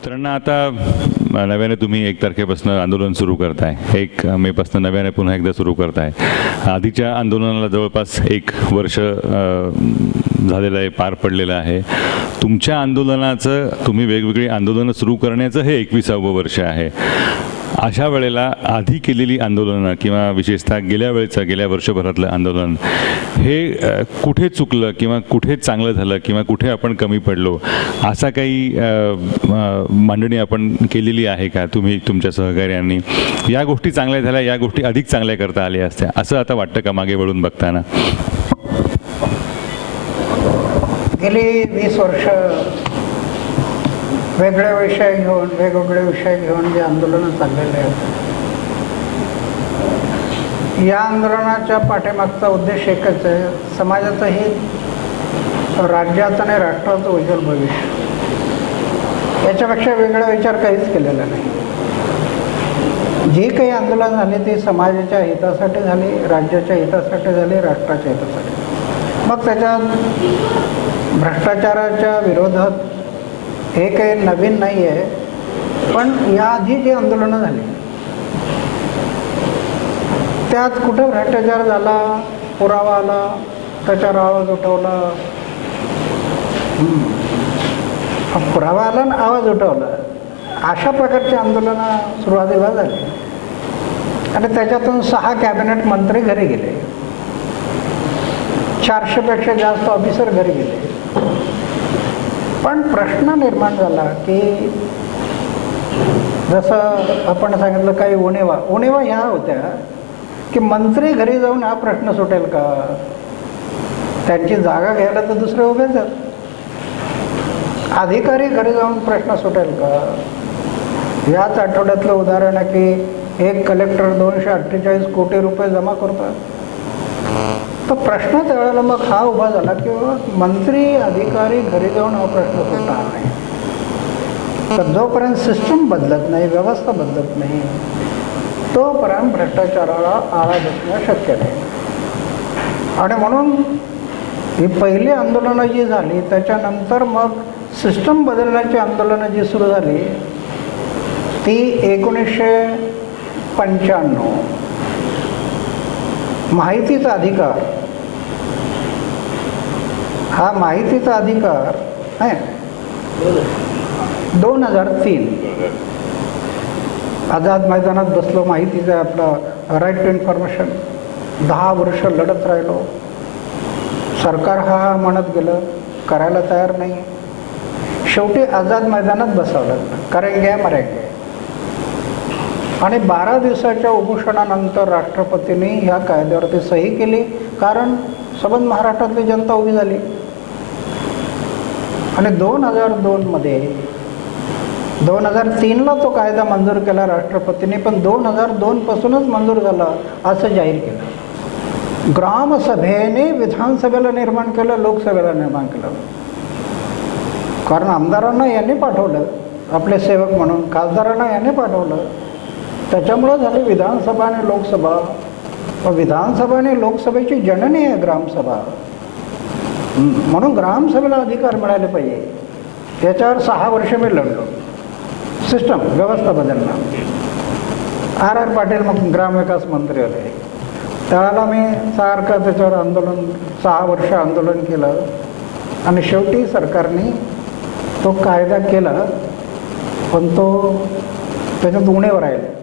मित्रांनो, आता नव्याने तुम्ही 1 तारखेपासून आंदोलन सुरू करताय, 1 मेपासून नव्याने पुन्हा एकदा सुरू करताय. आधीच्या आंदोलनाला जवळपास 1 वर्ष झालेलं आहे, पार पडलेलं आहे. तुमच्या आंदोलनाचं, तुम्ही वेगवेगळी आंदोलनं सुरू करण्याचं हे 21वं वर्ष आहे. अशा वेळेला आधी केलेली आंदोलनं किंवा विशेषतः गेल्या वर्षभरातलं आंदोलन हे कुठे चुकलं किंवा कुठे चांगलं झालं किंवा कुठे आपण कमी पडलो, असा काही मांडणी आपण केलेली आहे का तुम्ही तुमच्या सहकार्यांनी? या गोष्टी चांगल्या झाल्या, या गोष्टी अधिक चांगल्या करता आल्या असत्या असं आता वाटतं का मागे वळून बघताना? गेली 20 वर्ष वेगवेगळे विषय घेऊन जे आंदोलनं चाललेले आहेत, या आंदोलनाच्या पाठीमागचा उद्देश एकच आहे: समाजाचं हित, राज्याचं आणि राष्ट्राचं उज्ज्वल भविष्य. याच्यापेक्षा वेगळा विचार काहीच केलेला नाही. जी काही आंदोलन झाली ती समाजाच्या हितासाठी झाली, राज्याच्या हितासाठी झाली, राष्ट्राच्या हितासाठी. मग त्याच्यात भ्रष्टाचाराच्या विरोधात हे काही नवीन नाही आहे, पण याआधी जी आंदोलनं झाली त्यात कुठं भ्रष्टाचार झाला, पुरावा आला, त्याच्यावर आवाज उठवला, पुरावा आला आणि आवाज उठवला, अशा प्रकारची आंदोलनं सुरुवातीला झाली. आणि त्याच्यातून 6 कॅबिनेट मंत्री घरी गेले, 400 पेक्षा जास्त ऑफिसर घरी गेले. पण प्रश्न निर्माण झाला की जसं आपण सांगितलं, काही उणेवा ह्या होत्या की मंत्री घरी जाऊन हा प्रश्न सुटेल का? त्यांची जागा घ्यायला तर दुसरे उभेच आहेत. अधिकारी घरी जाऊन प्रश्न सुटेल का? याच आठवड्यातलं उदाहरण आहे की एक कलेक्टर 248 कोटी रुपये जमा करतात. तर प्रश्न त्यावेळेला मग हा उभा झाला की मंत्री अधिकारी घरी जाऊन हा प्रश्न सुटणार नाही. तर जोपर्यंत सिस्टम बदलत नाही, व्यवस्था बदलत नाही, तोपर्यंत भ्रष्टाचाराला आळा बसणं शक्य नाही. आणि म्हणून ही पहिली आंदोलनं जी झाली त्याच्यानंतर मग सिस्टम बदलण्याची आंदोलनं जी सुरू झाली ती 1995 माहितीचा अधिकार. हा माहितीचा अधिकार आहे 2003 आझाद मैदानात बसलो, माहितीचा आपला राईट टू इन्फॉर्मेशन. 10 वर्ष लढत राहिलो. सरकार हा म्हणत गेलं, करायला तयार नाही. शेवटी आझाद मैदानात बसावं लागलं, करेंगे मरेंगे. आणि 12 दिवसाच्या उपोषणानंतर राष्ट्रपतींनी ह्या कायद्यावरती सही केली, कारण सबंध महाराष्ट्रातली जनता उभी झाली. आणि 2002 मध्ये 2003ला तो कायदा मंजूर केला राष्ट्रपतींनी, पण 2002 पासूनच मंजूर झाला असं जाहीर केलं. ग्रामसभेने विधानसभेला निर्माण केलं, लोकसभेला निर्माण केलं. कारण आमदारांना यांनी पाठवलं, आपले सेवक म्हणून, खासदारांना यांनी पाठवलं. त्याच्यामुळं झाली विधानसभा आणि लोकसभा. विधानसभा आणि लोकसभेची जननी आहे ग्रामसभा. म्हणून ग्रामसभेला अधिकार मिळाले पाहिजे. त्याच्यावर 6 वर्ष मी लढलो. सिस्टम, व्यवस्था बदलणं. R पाटील मग ग्रामविकास मंत्री होते. त्यावेळेला मी सारखं त्याच्यावर आंदोलन, 6 वर्ष आंदोलन केलं. आणि शेवटी सरकारने तो कायदा केला, पण तो त्याच्यात उणेवर राहिले.